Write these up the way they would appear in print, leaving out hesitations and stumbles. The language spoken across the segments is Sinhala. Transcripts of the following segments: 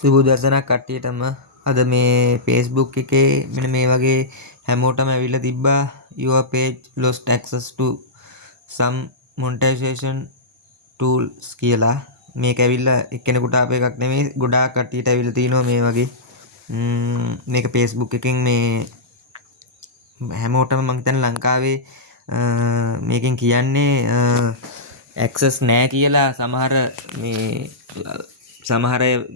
සුබෝදසනක් කට්ටියටම අද මේ Facebook එකේ මෙන්න මේ වගේ හැමෝටම ඇවිල්ලා තිබ්බා your page lost access to some monetization tools කියලා. මේක ඇවිල්ලා එක්කෙනෙකුට ආපු එකක් නෙමෙයි, ගොඩාක් කට්ටියට ඇවිල්ලා තිනවා මේ වගේ. මේක Facebook එකෙන් මේ හැමෝටම මං හිතන්නේ ලංකාවේ මේකෙන් කියන්නේ access නැහැ කියලා සමහර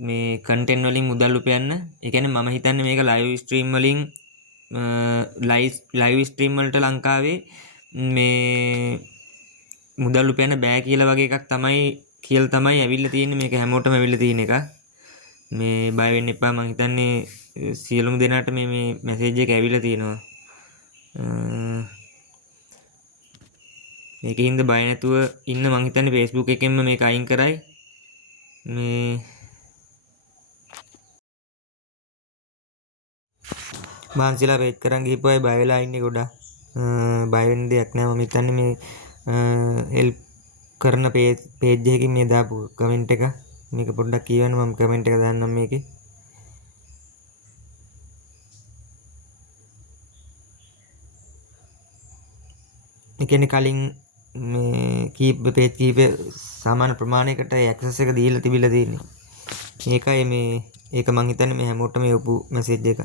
මේ කන්ටෙන්ට් වලින් මුදල් උපයන්න. ඒ කියන්නේ මම හිතන්නේ මේක ලයිව් ස්ට්‍රීම් වලින් ලයිව් ස්ට්‍රීම් වලට ලංකාවේ මේ මුදල් උපයන්න බෑ කියලා වගේ එකක් තමයි ඇවිල්ලා තියෙන්නේ. මේක හැමෝටම ඇවිල්ලා තියෙන එක. මේ බය වෙන්න එපා. මම හිතන්නේ සියලුම දෙනාට මේ මැසේජ් එක ඇවිල්ලා තියෙනවා. මේකින්ද බය නැතුව ඉන්න. මං හිතන්නේ Facebook එකෙන්ම මේක අයින් කරයි. මේ මාන්සිලා පේජ් කරන් ගිහපුවයි බය වෙලා ඉන්නේ ගොඩක්. බය වෙන්න දෙයක් නෑ. මම හිතන්නේ මේ හෙල්ප් කරන පේජ් එකකින් මේ දාපු කමෙන්ට් එක මේක පොඩ්ඩක් කියවන්න. මම කමෙන්ට් එක දාන්නම් මේකේ. ඒ කියන්නේ කලින් මේ පේජ් කීපේ සාමාන්‍ය ප්‍රමාණයකට ඇක්සස් එක දීලා තිබිලා තියෙන්නේ. මේකයි ඒක මං හිතන්නේ මේ හැමෝටම යොපු මැසේජ් එක.